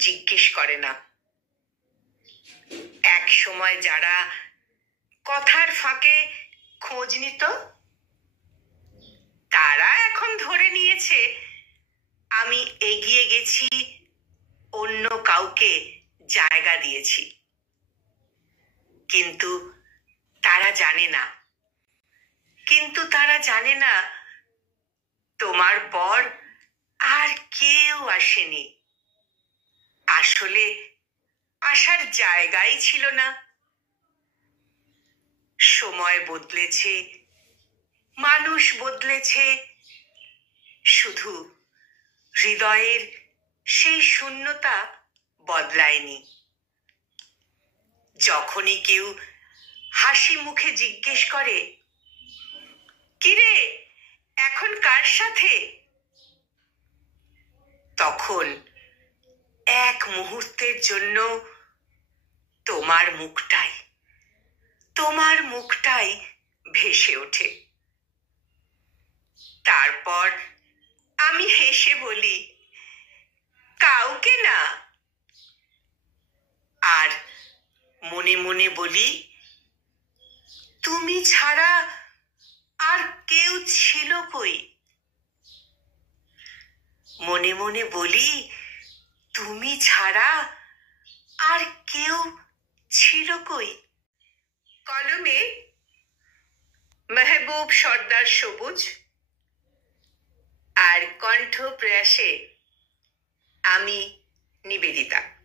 জিজ্ঞেস করে না। এক সময় যারা কথার ফাঁকে খোঁজ নিত, তারা এখন ধরে নিয়েছে আমি এগিয়ে গেছি, অন্য কাউকে জায়গা দিয়েছি। কিন্তু তারা জানে না তোমার পর আর কেউ আসেনি। আসলে আসার জায়গাই ছিল না। সময় বদলেছে, মানুষ বদলেছে, শুধু হৃদয়ের সেই শূন্যতা বদলায়নি। যখনই কেউ হাসি মুখে জিজ্ঞেস করে, কিরে এখন কার সাথে, তখন এক মুহূর্তের জন্য তোমার মুখটাই ভেসে ওঠে। তারপর আমি হেসে বলি, কাউকে না। আর মনে মনে বলি, তুমি ছাড়া আর কেউ ছিল কই? মনে মনে বলি, তুমি ছাড়া আর কেউ ছিল কই? কলমে মেহবুব সর্দার সবুজ, আর কণ্ঠ প্রয়াসে আমি নিবেদিতা।